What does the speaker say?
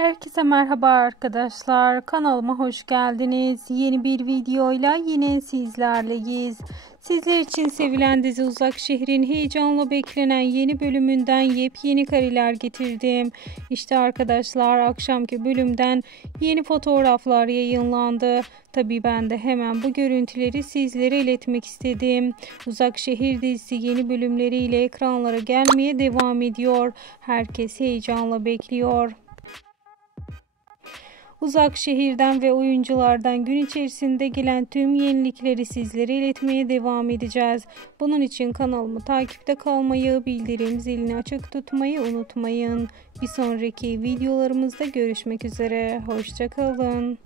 Herkese merhaba arkadaşlar. Kanalıma hoş geldiniz. Yeni bir videoyla yine sizlerleyiz. Sizler için sevilen dizi Uzak Şehir'in heyecanla beklenen yeni bölümünden yepyeni kareler getirdim. İşte arkadaşlar, akşamki bölümden yeni fotoğraflar yayınlandı. Tabii ben de hemen bu görüntüleri sizlere iletmek istedim. Uzak Şehir dizisi yeni bölümleriyle ekranlara gelmeye devam ediyor. Herkes heyecanla bekliyor. Uzak Şehir'den ve oyunculardan gün içerisinde gelen tüm yenilikleri sizlere iletmeye devam edeceğiz. Bunun için kanalımı takipte kalmayı, bildirim zilini açık tutmayı unutmayın. Bir sonraki videolarımızda görüşmek üzere. Hoşça kalın.